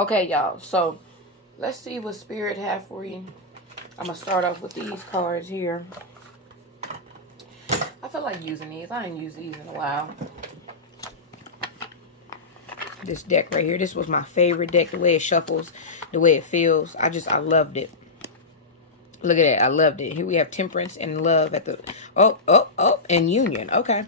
Okay, y'all. So, let's see what Spirit have for you. I'm going to start off with these cards here. I feel like using these. I ain't used these in a while. This deck right here. This was my favorite deck. The way it shuffles. The way it feels. I loved it. Look at that. I loved it. Here we have Temperance and Love at the... and Union. Okay.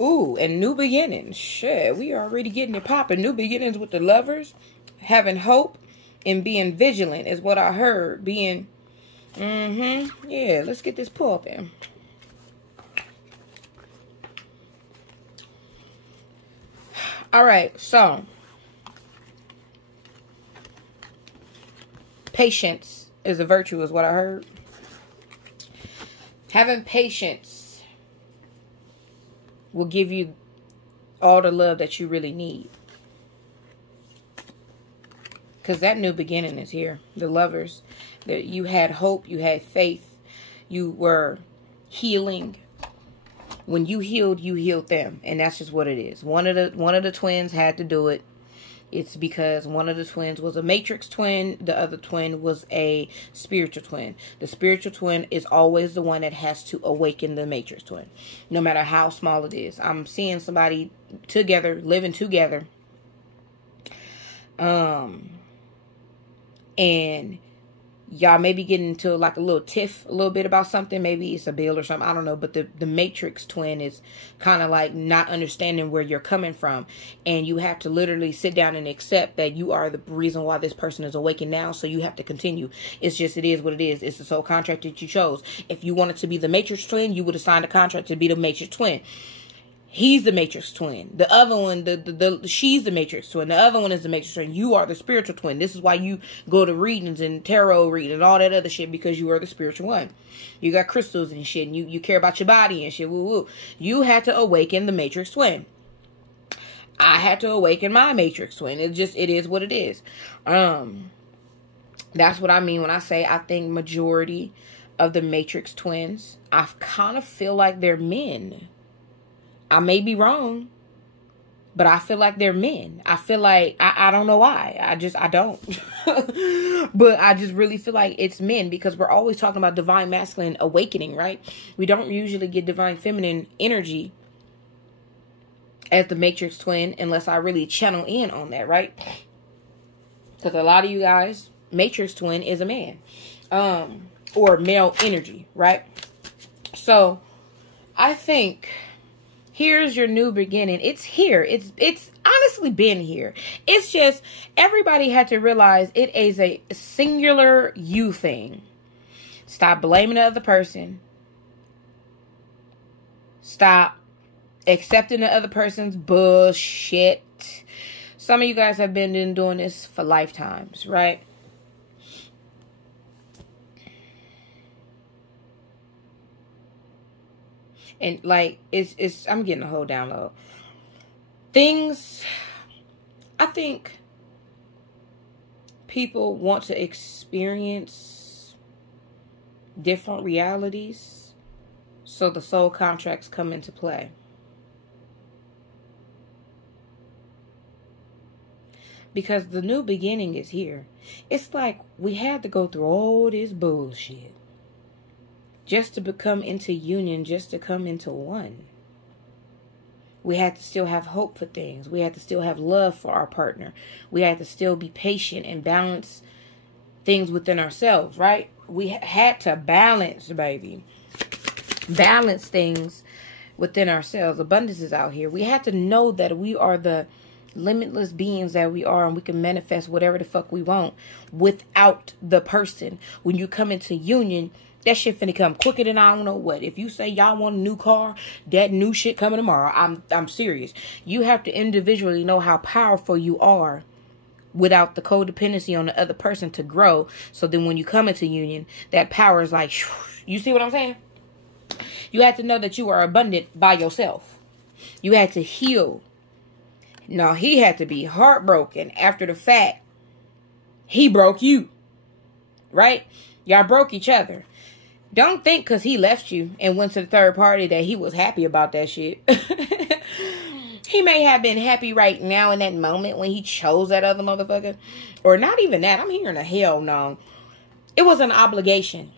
Ooh, and New Beginnings. Shit, we already getting it popping. New Beginnings with the Lovers. Having hope and being vigilant is what I heard. Being... Yeah, let's get this pull up in. Alright, so... Patience is a virtue is what I heard. Having patience will give you all the love that you really need. Because that new beginning is here. The Lovers. That you had hope. You had faith. You were healing. When you healed them. And that's just what it is. One of the twins had to do it. It's because one of the twins was a matrix twin. The other twin was a spiritual twin. The spiritual twin is always the one that has to awaken the matrix twin. No matter how small it is. I'm seeing somebody together, living together. And y'all may be getting into like a little tiff a little bit about something. Maybe it's a bill or something. I don't know. But the matrix twin is kind of like not understanding where you're coming from. And you have to literally sit down and accept that you are the reason why this person is awakened now. So you have to continue. It's just, it is what it is. It's the soul contract that you chose. If you wanted to be the matrix twin, you would have signed a contract to be the matrix twin. He's the matrix twin. The other one, she's the matrix twin. The other one is the matrix twin. You are the spiritual twin. This is why you go to readings and tarot reading and all that other shit, because you are the spiritual one. You got crystals and shit, and you care about your body and shit. Woo woo. You had to awaken the matrix twin. I had to awaken my matrix twin. It is what it is. That's what I mean when I say I think majority of the matrix twins, I kind of feel like they're men. I may be wrong, but I feel like they're men. I feel like, I don't know why. I don't. But I just really feel like it's men, because we're always talking about divine masculine awakening, right? We don't usually get divine feminine energy as the matrix twin unless I really channel in on that, right? Because a lot of you guys, matrix twin is a man. Or male energy, right? So, I think... Here's your new beginning. It's here. It's honestly been here. It's just everybody had to realize it is a singular you thing. Stop blaming the other person. Stop accepting the other person's bullshit. Some of you guys have been doing this for lifetimes, right? And like, I'm getting a whole download. Things, I think people want to experience different realities. So the soul contracts come into play. Because the new beginning is here. It's like we had to go through all this bullshit. Just to become into union, just to come into one. We had to still have hope for things. We had to still have love for our partner. We had to still be patient and balance things within ourselves, right? We had to balance, baby. Balance things within ourselves. Abundance is out here. We had to know that we are the limitless beings that we are, and we can manifest whatever the fuck we want without the person. When you come into union, that shit finna come quicker than I don't know what. If you say y'all want a new car, that new shit coming tomorrow. I'm serious. You have to individually know how powerful you are without the codependency on the other person to grow. So then when you come into union, that power is like, you see what I'm saying? You have to know that you are abundant by yourself. You had to heal. Now, he had to be heartbroken after the fact. He broke you. Right? Y'all broke each other. Don't think because he left you and went to the third party that he was happy about that shit. He may have been happy right now in that moment when he chose that other motherfucker. Or not even that. I'm hearing a hell no. It was an obligation.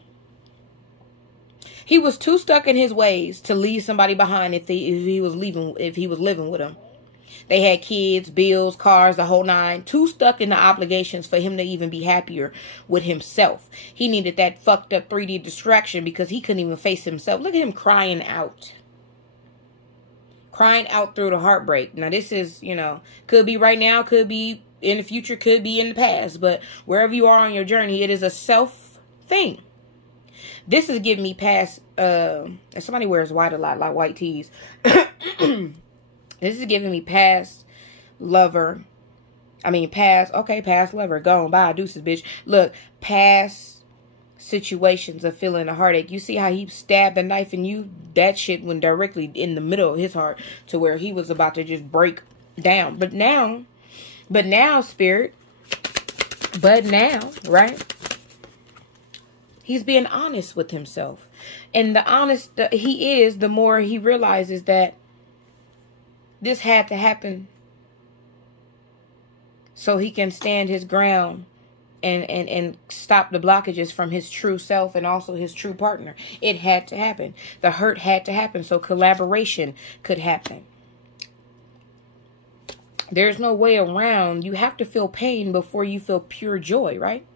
He was too stuck in his ways to leave somebody behind if he was living with him. They had kids, bills, cars, the whole nine. Too stuck in the obligations for him to even be happier with himself. He needed that fucked up 3D distraction because he couldn't even face himself. Look at him crying out. Crying out through the heartbreak. Now this is, you know, could be right now, could be in the future, could be in the past. But wherever you are on your journey, it is a self thing. This is giving me past, if somebody wears white a lot, like white tees. This is giving me past lover. Past lover. Gone. Bye. Deuces, bitch. Look, past situations of feeling a heartache. You see how he stabbed the knife in you? That shit went directly in the middle of his heart to where he was about to just break down. But now, spirit. But now, right? He's being honest with himself. And the honest he is, the more he realizes that this had to happen so he can stand his ground and stop the blockages from his true self and also his true partner. It had to happen. The hurt had to happen so collaboration could happen. There's no way around. You have to feel pain before you feel pure joy, right?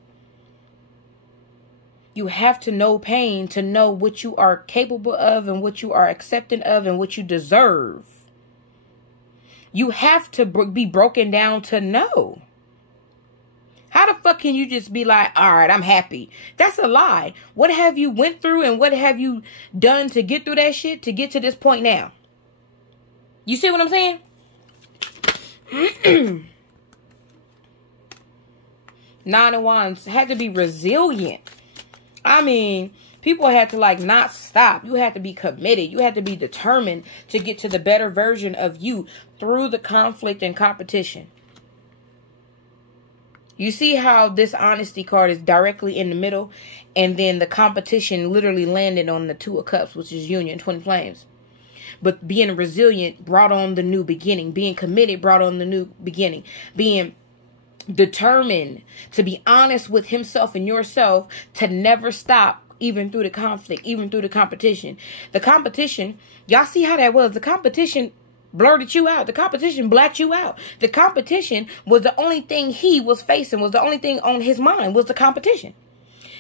You have to know pain to know what you are capable of and what you are accepting of and what you deserve. You have to be broken down to know. How the fuck can you just be like, all right, I'm happy? That's a lie. What have you went through and what have you done to get through that shit to get to this point now? You see what I'm saying? Nine of Wands had to be resilient. I mean, people had to like not stop. You had to be committed. You had to be determined to get to the better version of you through the conflict and competition. You see how this honesty card is directly in the middle, and then the competition literally landed on the Two of Cups, which is union, twin flames. But being resilient brought on the new beginning. Being committed brought on the new beginning. Being determined to be honest with himself and yourself, to never stop, even through the conflict, even through the competition. The competition, y'all see how that was? The competition blurted you out. The competition blacked you out. The competition was the only thing he was facing, was the only thing on his mind was the competition.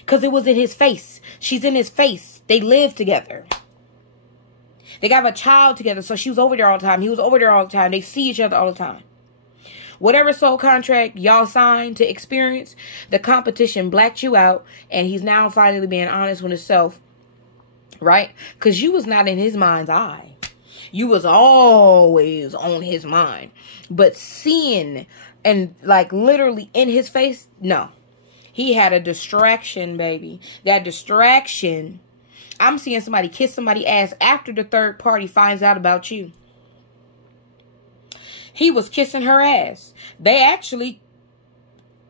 Because it was in his face. She's in his face. They live together. They got a child together, so she was over there all the time. He was over there all the time. They see each other all the time. Whatever soul contract y'all signed to experience, the competition blacked you out, and he's now finally being honest with himself, right? Because you was not in his mind's eye. You was always on his mind. But seeing and like literally in his face, no. He had a distraction, baby. That distraction, I'm seeing somebody kiss somebody's ass after the third party finds out about you. He was kissing her ass. They actually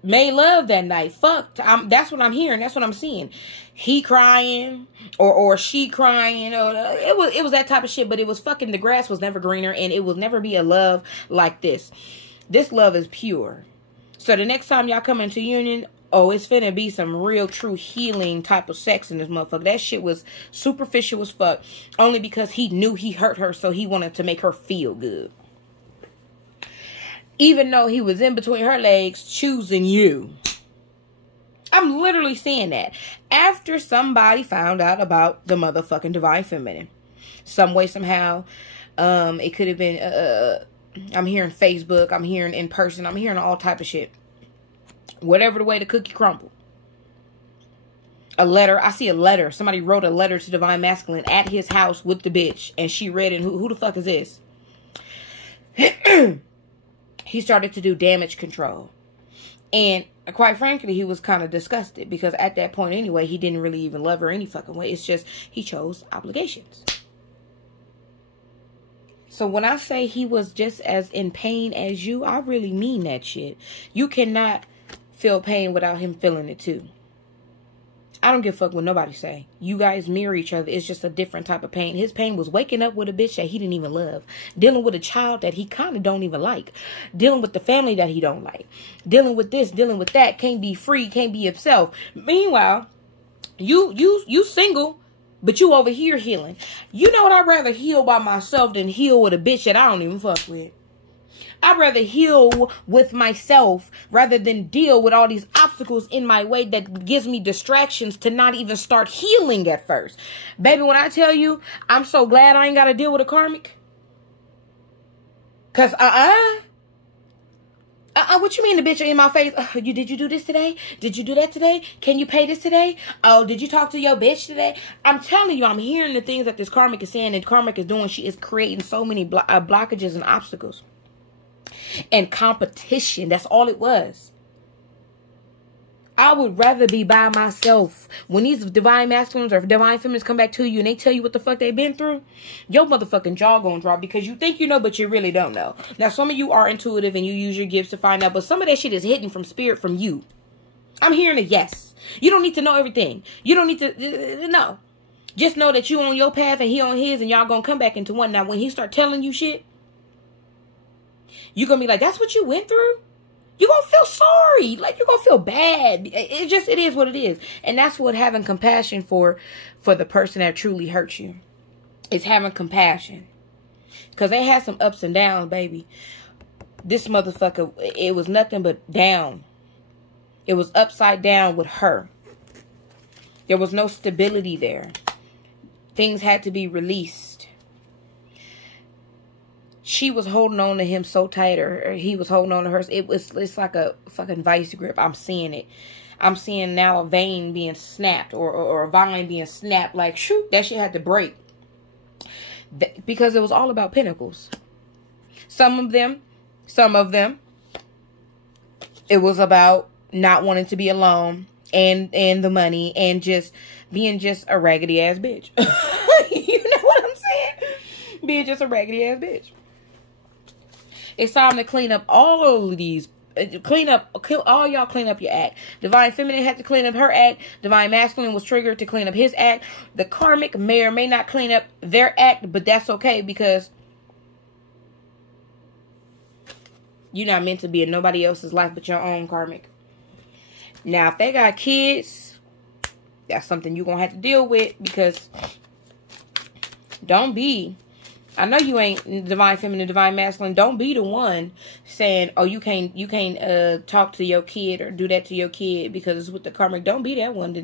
made love that night. Fucked. That's what I'm hearing. That's what I'm seeing. He crying or she crying. It was that type of shit. But it was fucking, the grass was never greener, and it will never be a love like this. This love is pure. So the next time y'all come into union, oh, it's finna be some real true healing type of sex in this motherfucker. That shit was superficial as fuck. Only because he knew he hurt her, so he wanted to make her feel good. Even though he was in between her legs choosing you. I'm literally seeing that. After somebody found out about the motherfucking divine feminine. Some way, somehow. It could have been, I'm hearing Facebook. I'm hearing in person. I'm hearing all type of shit. Whatever the way the cookie crumbled. A letter. I see a letter. Somebody wrote a letter to divine masculine at his house with the bitch. And she read it. Who the fuck is this? He started to do damage control. And quite frankly, he was kind of disgusted. Because at that point anyway, he didn't really even love her any fucking way. It's just he chose obligations. So when I say he was just as in pain as you, I really mean that shit. You cannot feel pain without him feeling it too. I don't give a fuck what nobody say. You guys mirror each other. It's just a different type of pain. His pain was waking up with a bitch that he didn't even love. Dealing with a child that he kind of don't even like. Dealing with the family that he don't like. Dealing with this, dealing with that. Can't be free, can't be himself. Meanwhile, you single, but you over here healing. You know what? I'd rather heal by myself than heal with a bitch that I don't even fuck with. I'd rather heal with myself rather than deal with all these obstacles in my way that gives me distractions to not even start healing at first. Baby, when I tell you, I'm so glad I ain't got to deal with a karmic. Because, what you mean the bitch are in my face? Did you do this today? Did you do that today? Can you pay this today? Oh, did you talk to your bitch today? I'm telling you, I'm hearing the things that this karmic is saying and karmic is doing. She is creating so many blockages and obstacles. And competition. That's all it was. I would rather be by myself. When these divine masculines or divine feminines come back to you and they tell you what the fuck they've been through, your motherfucking jaw gonna drop because you think you know, but you really don't know. Now, some of you are intuitive and you use your gifts to find out, but some of that shit is hidden from spirit from you. I'm hearing a yes. You don't need to know everything. You don't need to know. Just know that you on your path and he on his and y'all gonna come back into one. Now, when he start telling you shit, you're going to be like, that's what you went through? You're going to feel sorry. Like, you're going to feel bad. It is what it is. And that's what having compassion for the person that truly hurts you. Is having compassion. Because they had some ups and downs, baby. This motherfucker, it was nothing but down. It was upside down with her. There was no stability there. Things had to be released. She was holding on to him so tight, or he was holding on to her. It's like a fucking vice grip. I'm seeing it. I'm seeing now a vein being snapped or a vine being snapped. Like, shoot, that shit had to break. Because it was all about pinnacles. Some of them, it was about not wanting to be alone and the money and just being just a raggedy ass bitch. You know what I'm saying? Being just a raggedy ass bitch. It's time to clean up all of these. Clean up your act. Divine Feminine had to clean up her act. Divine Masculine was triggered to clean up his act. The karmic may or may not clean up their act, but that's okay because you're not meant to be in nobody else's life but your own karmic. Now, if they got kids, that's something you're going to have to deal with because don't be... I know you ain't divine feminine, divine masculine. Don't be the one saying, "Oh, you can't talk to your kid or do that to your kid because it's with the karmic." Don't be that one.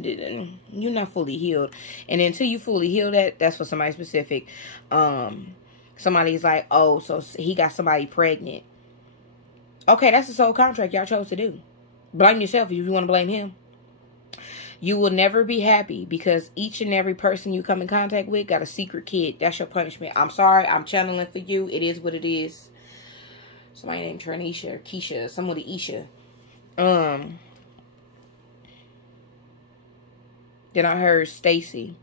You're not fully healed, and until you fully heal that's for somebody specific. Somebody's like, "Oh, so he got somebody pregnant." Okay, that's the soul contract y'all chose to do. Blame yourself if you want to blame him. You will never be happy because each and every person you come in contact with got a secret kid. That's your punishment. I'm sorry. I'm channeling for you. It is what it is. Somebody named Tranisha or Keisha. Somebody Isha. Then I heard Stacy.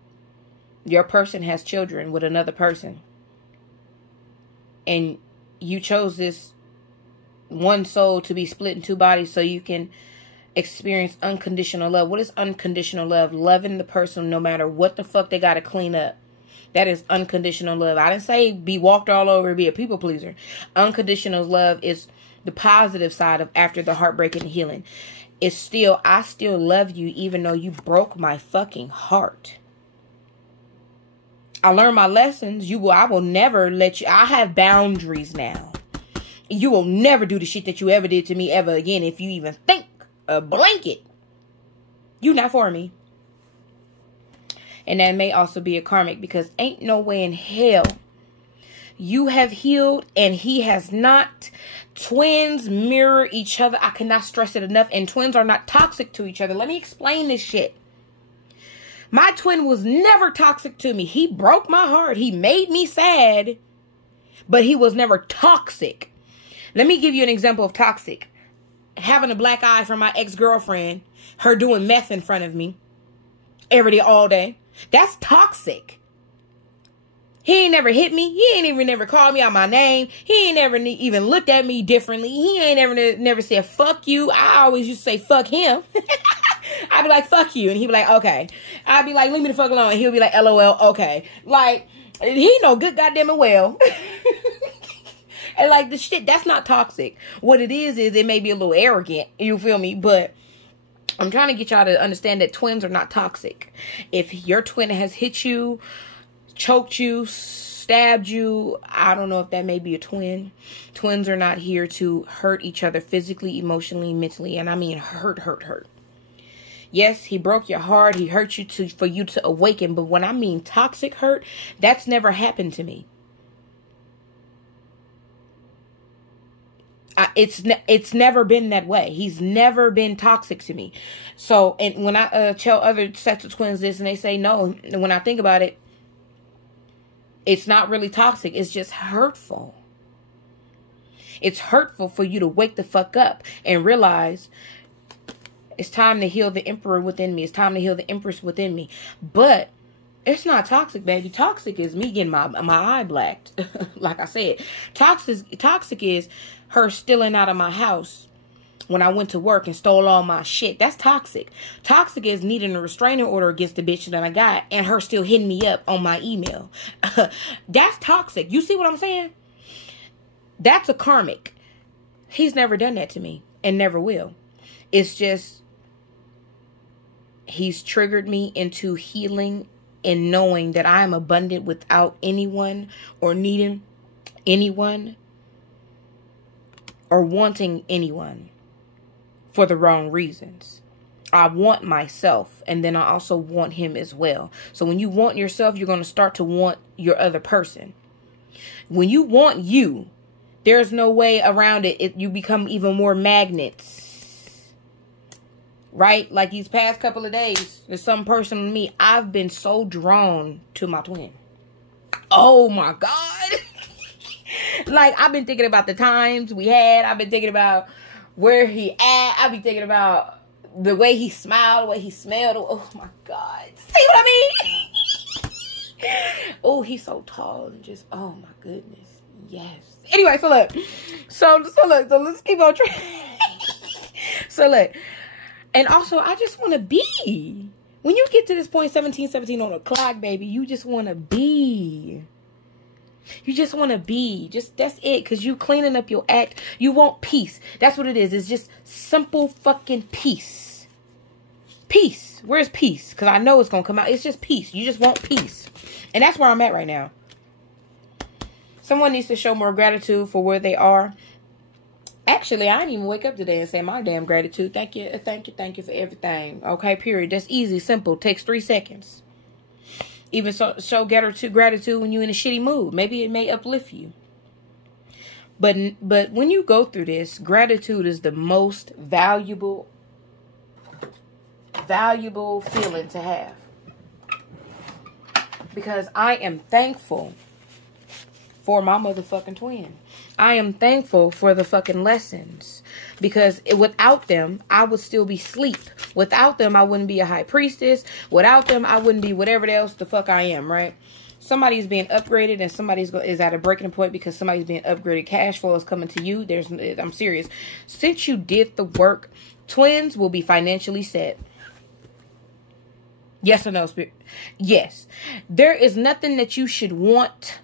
Your person has children with another person. And you chose this one soul to be split in two bodies so you can experience unconditional love. What is unconditional love? Loving the person no matter what the fuck they got to clean up. That is unconditional love. I didn't say be walked all over, be a people pleaser. Unconditional love is the positive side of after the heartbreak and healing. It's still, I still love you even though you broke my fucking heart. I learned my lessons. I will never let you, I have boundaries now. You will never do the shit that you ever did to me ever again if you even think a blanket. You not for me. And that may also be a karmic because ain't no way in hell you have healed and he has not. Twins mirror each other. I cannot stress it enough. And twins are not toxic to each other. Let me explain this shit. My twin was never toxic to me. He broke my heart. He made me sad. But he was never toxic. Let me give you an example of toxic. Having a black eye from my ex-girlfriend, her doing meth in front of me every day, all day. That's toxic. He ain't never hit me. He ain't even never called me out my name. He ain't never even looked at me differently. He ain't never said, fuck you. I always used to say, fuck him. I'd be like, fuck you. And he'd be like, okay. I'd be like, leave me the fuck alone. And he'll be like, LOL, okay. Like, he know good goddamn it well. And like the shit, that's not toxic. What it is it may be a little arrogant. You feel me? But I'm trying to get y'all to understand that twins are not toxic. If your twin has hit you, choked you, stabbed you, I don't know if that may be a twin. Twins are not here to hurt each other physically, emotionally, mentally. And I mean hurt. Yes, he broke your heart. He hurt you for you to awaken. But when I mean toxic hurt, that's never happened to me. It's never been that way. He's never been toxic to me. So, and when I tell other sets of twins this and they say no, when I think about it, it's not really toxic. It's just hurtful. It's hurtful for you to wake the fuck up and realize it's time to heal the emperor within me. It's time to heal the empress within me. But it's not toxic, baby. Toxic is me getting my eye blacked. Like I said, toxic is her stealing out of my house when I went to work and stole all my shit. That's toxic. Toxic is needing a restraining order against the bitch that I got and her still hitting me up on my email. That's toxic. You see what I'm saying? That's a karmic. He's never done that to me and never will. It's just he's triggered me into healing and knowing that I am abundant without anyone or needing anyone or wanting anyone for the wrong reasons. I want myself, and then I also want him as well. So when you want yourself, you're going to start to want your other person. When you want you, there's no way around it. You become even more magnets. Right? Like these past couple of days, there's some person with me. I've been so drawn to my twin. Oh my God. Like, I've been thinking about the times we had. I've been thinking about where he at. I've been thinking about the way he smiled, the way he smelled. Oh my God. See what I mean? Oh, he's so tall and just, oh my goodness. Yes. Anyway, so look. So let's keep on trying. So look. And also, I just want to be. When you get to this point, 17 on the clock, baby, you just want to be. You just want to be. That's it. Because you cleaning up your act. You want peace. That's what it is. It's just simple fucking peace. Peace. Where's peace? Because I know it's going to come out. It's just peace. You just want peace. And that's where I'm at right now. Someone needs to show more gratitude for where they are. Actually, I didn't even wake up today and say my damn gratitude. Thank you for everything. Okay, period. That's easy, simple. Takes 3 seconds. Even so, show gratitude when you're in a shitty mood. Maybe it may uplift you. But when you go through this, gratitude is the most valuable feeling to have. Because I am thankful for my motherfucking twin. I am thankful for the fucking lessons. Because without them, I would still be asleep. Without them, I wouldn't be a high priestess. Without them, I wouldn't be whatever else the fuck I am, right? Somebody's being upgraded and somebody's is at a breaking point because somebody's being upgraded. Cash flow is coming to you. I'm serious. Since you did the work, twins will be financially set. Yes or no, Spirit? Yes. There is nothing that you should want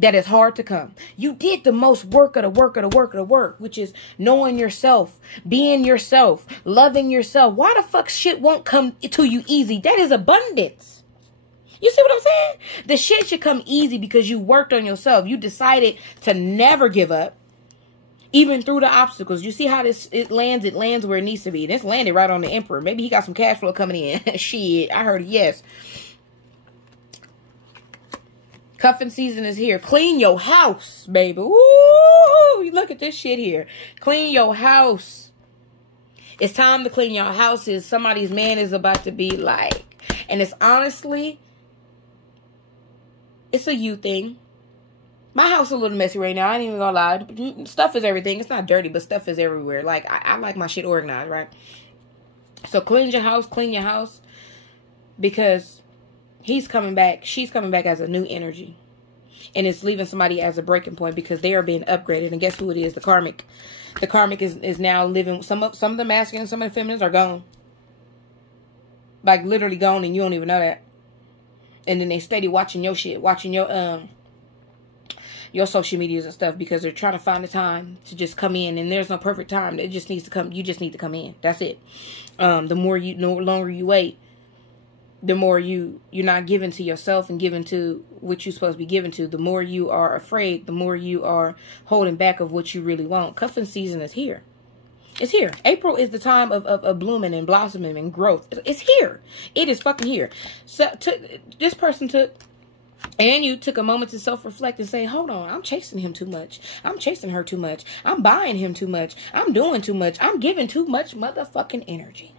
that is hard to come. You did the most work of the work, which is knowing yourself, being yourself, loving yourself. Why the fuck shit won't come to you easy? That is abundance. You see what I'm saying? The shit should come easy because you worked on yourself. You decided to never give up, even through the obstacles. You see how it lands where it needs to be. This landed right on the emperor. Maybe he got some cash flow coming in. Shit, I heard yes. Cuffing season is here. Clean your house, baby. Woo! Look at this shit here. Clean your house. It's time to clean your houses. Somebody's man is about to be like. And it's honestly, it's a you thing. My house is a little messy right now. I ain't even gonna lie. Stuff is everything. It's not dirty, but stuff is everywhere. Like, I like my shit organized, right? So clean your house. Because he's coming back. She's coming back as a new energy. And it's leaving somebody as a breaking point because they are being upgraded. And guess who it is? The karmic. The karmic is now living. Some of the masculine, some of the feminines are gone. Like, literally gone and you don't even know that. And then they steady watching your shit, watching your social medias and stuff, because they're trying to find the time to just come in, and there's no perfect time. It just needs to come. You just need to come in. That's it. The longer you wait, the more you're not giving to yourself and giving to what you're supposed to be giving to. The more you are afraid, the more you are holding back of what you really want. Cuffing season is here. It's here. April is the time of blooming and blossoming and growth. It's here. It is fucking here. So this person took, and you took a moment to self-reflect and say, hold on, I'm chasing him too much. I'm chasing her too much. I'm buying him too much. I'm doing too much. I'm giving too much motherfucking energy.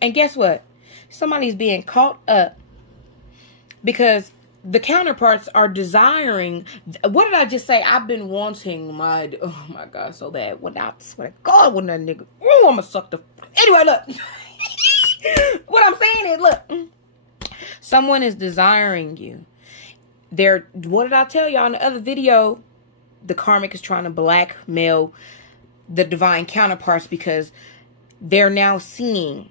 And guess what? Somebody's being caught up because the counterparts are desiring. What did I just say? I've been wanting my, oh my God, so bad. When I swear to God, when that nigga, oh, I'm gonna suck the, anyway, look. What I'm saying is, look, someone is desiring you. What did I tell y'all in the other video? The karmic is trying to blackmail the divine counterparts because they're now seeing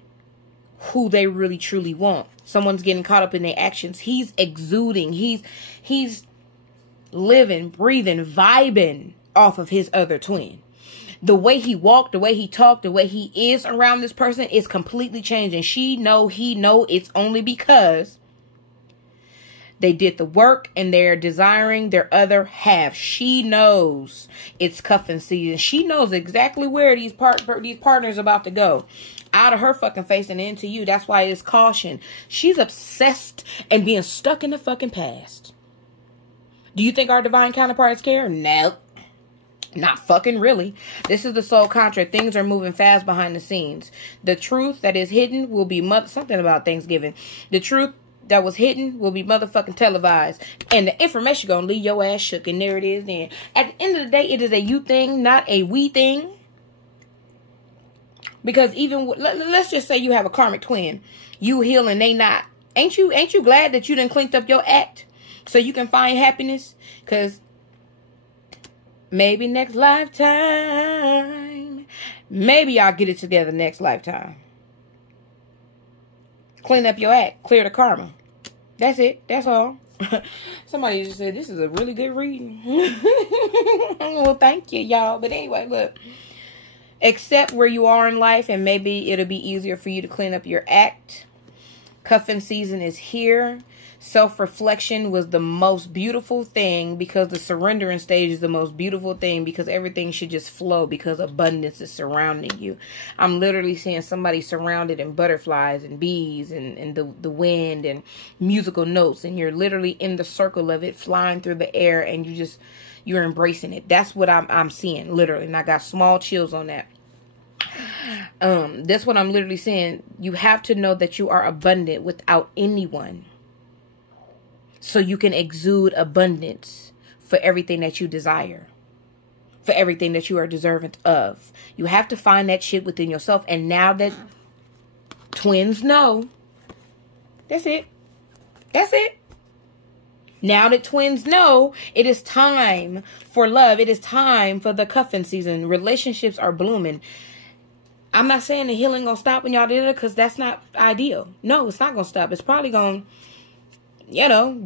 who they really truly want. Someone's getting caught up in their actions. He's exuding. He's living, breathing, vibing off of his other twin. The way he walked, the way he talked, the way he is around this person is completely changing. He know it's only because they did the work and they're desiring their other half. She knows it's cuffing season. She knows exactly where these partners about to go. Out of her fucking face and into you. That's why it's caution. She's obsessed and being stuck in the fucking past. Do you think our divine counterparts care? Nope. Not fucking really. This is the soul contract. Things are moving fast behind the scenes. The truth that is hidden will be something about Thanksgiving. The truth that was hidden will be motherfucking televised. And the information gonna leave your ass shook. And there it is then. At the end of the day, it is a you thing, not a we thing. Because even, let's just say you have a karmic twin. You heal and they not. Ain't you glad that you done cleaned up your act so you can find happiness? Because maybe next lifetime, maybe I'll get it together next lifetime. Clean up your act. Clear the karma. That's it. That's all. Somebody just said, this is a really good reading. Well, thank you, y'all. But anyway, look. Accept where you are in life, and maybe it'll be easier for you to clean up your act. Cuffing season is here. Self-reflection was the most beautiful thing, because the surrendering stage is the most beautiful thing, because everything should just flow because abundance is surrounding you. I'm literally seeing somebody surrounded in butterflies and bees and the wind and musical notes, and you're literally in the circle of it, flying through the air, and you're embracing it. That's what I'm seeing, literally. And I got small chills on that. That's what I'm literally saying. You have to know that you are abundant without anyone, so you can exude abundance for everything that you desire, for everything that you are deserving of. You have to find that shit within yourself. And now that twins know, that's it. That's it. Now that twins know, it is time for love. It is time for the cuffing season. Relationships are blooming. I'm not saying the healing gonna stop when y'all did it, because that's not ideal. No, it's not gonna stop. It's probably gonna,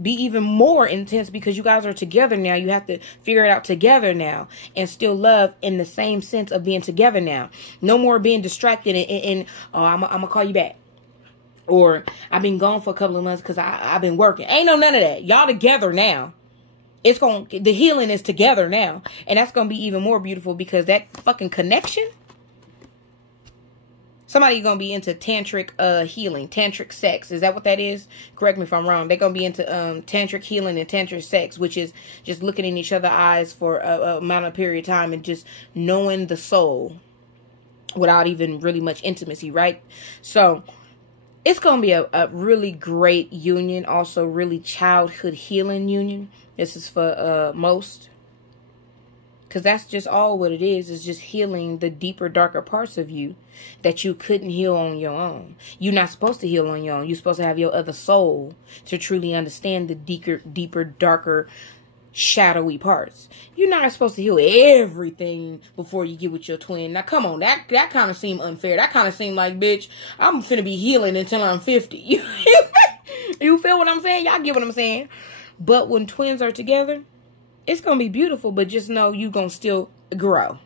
be even more intense, because you guys are together now. You have to figure it out together now, and still love in the same sense of being together now. No more being distracted and oh, I'm gonna call you back. Or I've been gone for a couple of months because I've been working. Ain't none of that. Y'all together now. The healing is together now. And that's going to be even more beautiful, because that fucking connection. Somebody going to be into tantric healing, tantric sex. Is that what that is? Correct me if I'm wrong. They're going to be into tantric healing and tantric sex, which is just looking in each other's eyes for a amount of period of time and just knowing the soul without even really much intimacy, right? So it's going to be a really great union. Also, really childhood healing union. This is for most. Because that's just all what it is. It's just healing the deeper, darker parts of you that you couldn't heal on your own. You're not supposed to heal on your own. You're supposed to have your other soul to truly understand the deeper, darker shadowy parts. You're not supposed to heal everything before you get with your twin. Now, come on. That kind of seemed unfair. That kind of seemed like, bitch, I'm finna be healing until I'm 50. You feel what I'm saying? Y'all get what I'm saying? But when twins are together, it's going to be beautiful, but just know you're going to still grow.